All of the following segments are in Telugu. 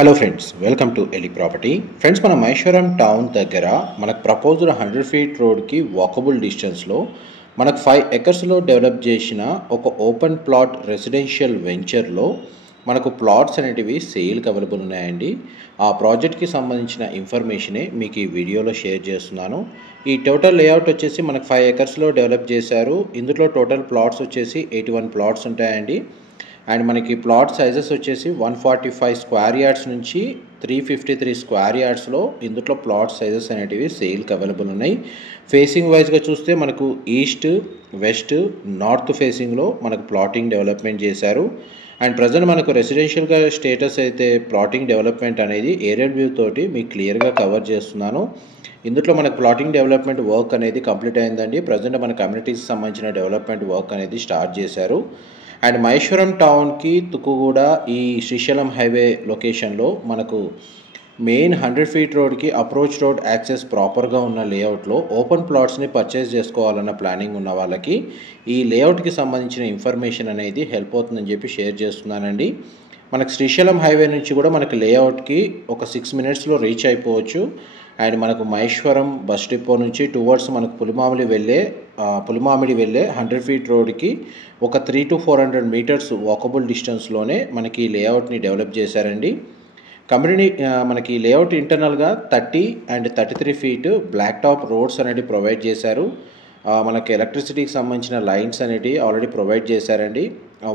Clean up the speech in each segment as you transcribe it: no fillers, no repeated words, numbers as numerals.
హలో ఫ్రెండ్స్, వెల్కమ్ టు ఎలి ప్రాపర్టీ. ఫ్రెండ్స్, మన మహేశ్వరం టౌన్ దగ్గర మనకు ప్రపోజ్డ్ 100 ఫీట్ రోడ్కి వాకబుల్ డిస్టెన్స్లో మనకు 5 ఎకర్స్లో డెవలప్ చేసిన ఒక ఓపెన్ ప్లాట్ రెసిడెన్షియల్ వెంచర్లో మనకు ప్లాట్స్ అనేటివి సేల్కి అవైలబుల్ ఉన్నాయండి. ఆ ప్రాజెక్ట్కి సంబంధించిన ఇన్ఫర్మేషనే మీకు ఈ వీడియోలో షేర్ చేస్తున్నాను. ఈ టోటల్ లేఅవుట్ వచ్చేసి మనకు 5 ఎకర్స్లో డెవలప్ చేశారు. ఇందులో టోటల్ ప్లాట్స్ వచ్చేసి 81 ప్లాట్స్ ఉంటాయండి. అండ్ మనకి ప్లాట్ సైజెస్ వచ్చేసి 145 స్క్వేర్ యార్డ్స్ నుంచి 353 స్క్వేర్ యార్డ్స్లో ఇందులో ప్లాట్ సైజెస్ అనేటివి సేల్కి అవైలబుల్ ఉన్నాయి. ఫేసింగ్ వైజ్గా చూస్తే మనకు ఈస్ట్, వెస్ట్, నార్త్ ఫేసింగ్లో మనకు ప్లాటింగ్ డెవలప్మెంట్ చేశారు. అండ్ ప్రజెంట్ మనకు రెసిడెన్షియల్గా స్టేటస్ అయితే ప్లాటింగ్ డెవలప్మెంట్ అనేది ఏరియల్ వ్యూ తోటి మీకు క్లియర్గా కవర్ చేస్తున్నాను. ఇందులో మనకు ప్లాటింగ్ డెవలప్మెంట్ వర్క్ అనేది కంప్లీట్ అయిందండి. ప్రజెంట్ మన కమ్యూనిటీకి సంబంధించిన డెవలప్మెంట్ వర్క్ అనేది స్టార్ట్ చేశారు. అండ్ మహేశ్వరం టౌన్కి తుక్కుగూడ ఈ శ్రీశైలం హైవే లొకేషన్లో మనకు మెయిన్ 100 ఫీట్ రోడ్కి అప్రోచ్ రోడ్ యాక్సెస్ ప్రాపర్గా ఉన్న లేఅవుట్లో ఓపెన్ ప్లాట్స్ని పర్చేస్ చేసుకోవాలన్న ప్లానింగ్ ఉన్న వాళ్ళకి ఈ లేఅవుట్కి సంబంధించిన ఇన్ఫర్మేషన్ అనేది హెల్ప్ అవుతుందని చెప్పి షేర్ చేస్తున్నానండి. మనకు శ్రీశైలం హైవే నుంచి కూడా మనకు లేఅవుట్కి ఒక 6 మినిట్స్లో రీచ్ అయిపోవచ్చు. అండ్ మనకు మహేశ్వరం బస్ డిపో నుంచి టువర్డ్స్ మనకు పులిమామిడి వెళ్ళే 100 ఫీట్ రోడ్కి ఒక 300 to 400 మీటర్స్ వాకబుల్ డిస్టెన్స్లోనే మనకి లేఅవుట్ని డెవలప్ చేశారండి. మనకి లేఅవుట్ ఇంటర్నల్గా 30 and 33 feet black top roads అనేవి ప్రొవైడ్ చేశారు. మనకి ఎలక్ట్రిసిటీకి సంబంధించిన లైన్స్ అనేవి ఆల్రెడీ ప్రొవైడ్ చేశారండి.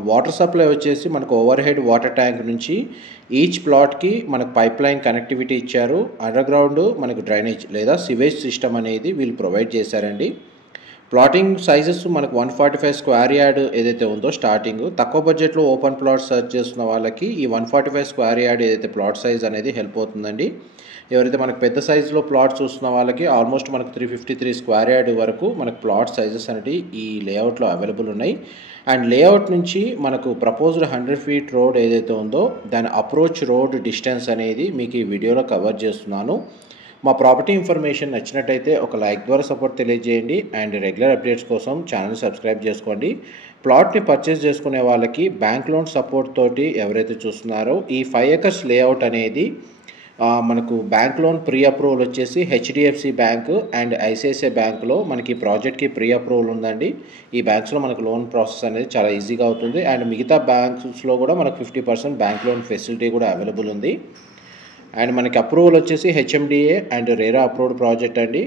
వాటర్ సప్లై వచ్చేసి మనకు ఓవర్ హెడ్ వాటర్ ట్యాంక్ నుంచి ఈచ్ ప్లాట్కి మనకు పైప్ లైన్ కనెక్టివిటీ ఇచ్చారు. అండర్ గ్రౌండ్ మనకు డ్రైనేజ్ లేదా సివేజ్ సిస్టమ్ అనేది వీళ్ళు ప్రొవైడ్ చేశారండి. ప్లాటింగ్ సైజెస్ మనకు 145 స్క్వేర్ యార్డ్ ఏదైతే ఉందో స్టార్టింగ్ తక్కువ బడ్జెట్లో ఓపెన్ ప్లాట్ సర్చ్ చేస్తున్న వాళ్ళకి ఈ 145 స్క్వేర్ యార్డ్ ఏదైతే ప్లాట్ సైజ్ అనేది హెల్ప్ అవుతుందండి. ఎవరైతే మనకు పెద్ద సైజులో ప్లాట్ చూస్తున్న వాళ్ళకి ఆల్మోస్ట్ మనకు 353 స్క్వేర్ యార్డ్ వరకు మనకు ప్లాట్ సైజెస్ అనేవి ఈ లేఅవుట్లో అవైలబుల్ ఉన్నాయి. అండ్ లేఅవుట్ నుంచి మనకు ప్రపోజ్డ్ 100 ఫీట్ రోడ్ ఏదైతే ఉందో దాని అప్రోచ్ రోడ్ డిస్టెన్స్ అనేది మీకు ఈ వీడియోలో కవర్ చేస్తున్నాను. మా ప్రాపర్టీ ఇన్ఫర్మేషన్ నచ్చినట్టయితే ఒక లైక్ ద్వారా సపోర్ట్ తెలియజేయండి. అండ్ రెగ్యులర్ అప్డేట్స్ కోసం ఛానల్ సబ్స్క్రైబ్ చేసుకోండి. ప్లాట్ని పర్చేస్ చేసుకునే వాళ్ళకి బ్యాంక్ లోన్ సపోర్ట్ తోటి ఎవరైతే చూస్తున్నారో ఈ 5 ఎకర్స్ లేఅవుట్ అనేది మనకు బ్యాంక్ లోన్ ప్రీ అప్రూవల్ వచ్చేసి హెచ్డిఎఫ్సి బ్యాంక్ అండ్ ఐసిఐసిఐ బ్యాంకులో మనకి ప్రాజెక్ట్కి ప్రీ అప్రూవల్ ఉందండి. ఈ బ్యాంక్స్లో మనకు లోన్ ప్రాసెస్ అనేది చాలా ఈజీగా అవుతుంది. అండ్ మిగతా బ్యాంక్స్లో కూడా మనకు 50% బ్యాంక్ లోన్ ఫెసిలిటీ కూడా అవైలబుల్ ఉంది. అండ్ మనకి అప్రూవల్ వచ్చేసి HMDA and RERA approved project అండి.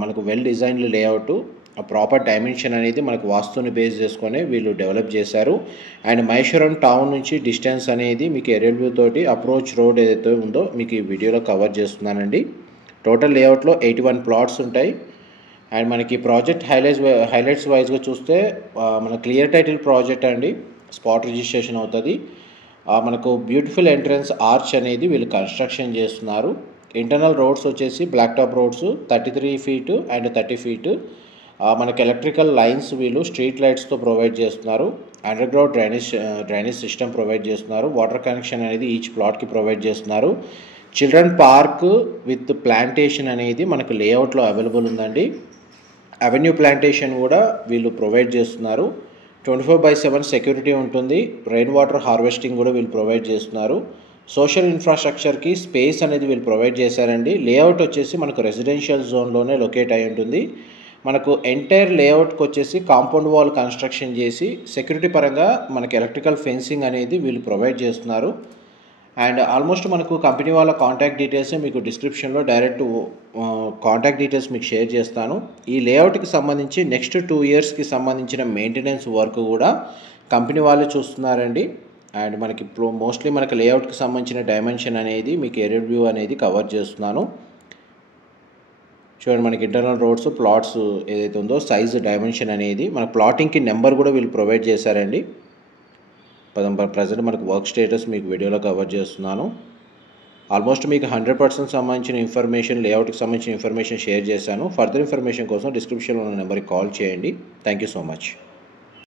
మనకు well designed layout, proper dimension అనేది మనకు వాస్తుని బేస్ చేసుకొని వీళ్ళు డెవలప్ చేశారు. అండ్ మహేశ్వరం టౌన్ నుంచి డిస్టెన్స్ అనేది మీకు ఏరియల్ వ్యూ తోటి అప్రోచ్ రోడ్ ఏదైతే ఉందో మీకు ఈ వీడియోలో కవర్ చేస్తున్నానండి. టోటల్ లేఅవుట్లో 81 ప్లాట్స్ ఉంటాయి. అండ్ మనకి ప్రాజెక్ట్ హైలైట్స్ వైజ్గా చూస్తే మన క్లియర్ టైటిల్ ప్రాజెక్ట్ అండి. స్పాట్ రిజిస్ట్రేషన్ అవుతుంది. మనకు బ్యూటిఫుల్ ఎంట్రన్స్ ఆర్చ్ అనేది వీళ్ళు కన్స్ట్రక్షన్ చేస్తున్నారు. ఇంటర్నల్ రోడ్స్ వచ్చేసి black top roads 33 feet and 30 feet. మనకు ఎలక్ట్రికల్ లైన్స్ వీళ్ళు స్ట్రీట్ లైట్స్తో ప్రొవైడ్ చేస్తున్నారు. Underground drainage system provide చేస్తున్నారు. వాటర్ కనెక్షన్ అనేది ఈచ్ ప్లాట్కి ప్రొవైడ్ చేస్తున్నారు. చిల్డ్రన్ పార్క్ విత్ ప్లాంటేషన్ అనేది మనకు లేఅవుట్లో అవైలబుల్ ఉందండి. అవెన్యూ ప్లాంటేషన్ కూడా వీళ్ళు ప్రొవైడ్ చేస్తున్నారు. 24/7 సెక్యూరిటీ ఉంటుంది. రెయిన్ వాటర్ హార్వెస్టింగ్ కూడా వీళ్ళు ప్రొవైడ్ చేస్తున్నారు. సోషల్ ఇన్ఫ్రాస్ట్రక్చర్కి స్పేస్ అనేది వీళ్ళు ప్రొవైడ్ చేశారండి. లేఅవుట్ వచ్చేసి మనకు రెసిడెన్షియల్ జోన్లోనే లొకేట్ అయి ఉంటుంది. మనకు ఎంటైర్ లేఅవుట్కి వచ్చేసి కాంపౌండ్ వాల్ కన్స్ట్రక్షన్ చేసి సెక్యూరిటీ పరంగా మనకి ఎలక్ట్రికల్ ఫెన్సింగ్ అనేది వీళ్ళు ప్రొవైడ్ చేస్తున్నారు. అండ్ ఆల్మోస్ట్ మనకు కంపెనీ వాళ్ళ కాంటాక్ట్ డీటెయిల్స్ మీకు డిస్క్రిప్షన్లో డైరెక్ట్ కాంటాక్ట్ డీటెయిల్స్ మీకు షేర్ చేస్తాను. ఈ లేఅవుట్కి సంబంధించి నెక్స్ట్ 2 ఇయర్స్కి సంబంధించిన మెయింటెనెన్స్ వర్క్ కూడా కంపెనీ వాళ్ళే చూస్తున్నారండి. అండ్ మనకి ఇప్పుడు మోస్ట్లీ మనకు లేఅవుట్కి సంబంధించిన డైమెన్షన్ అనేది మీకు ఏరియల్ వ్యూ అనేది కవర్ చేస్తున్నాను. చూడండి, మనకి ఇంటర్నల్ రోడ్స్ ప్లాట్స్ ఏదైతే ఉందో సైజ్ డైమెన్షన్ అనేది మన ప్లాటింగ్కి నెంబర్ కూడా వీళ్ళు ప్రొవైడ్ చేశారండి. ప్రజెంట్ మనకు వర్క్ స్టేటస్ మీకు వీడియోలో కవర్ చేస్తున్నాను. ఆల్మోస్ట్ మీకు 100% సంబంధించిన ఇన్ఫర్మేషన్ లేఅవుట్కి సంబంధించిన ఇన్ఫర్మేషన్ షేర్ చేశాను. ఫర్దర్ ఇన్ఫర్మేషన్ కోసం డిస్క్రిప్షన్లో ఉన్న నెంబర్కి కాల్ చేయండి. Thank you so much.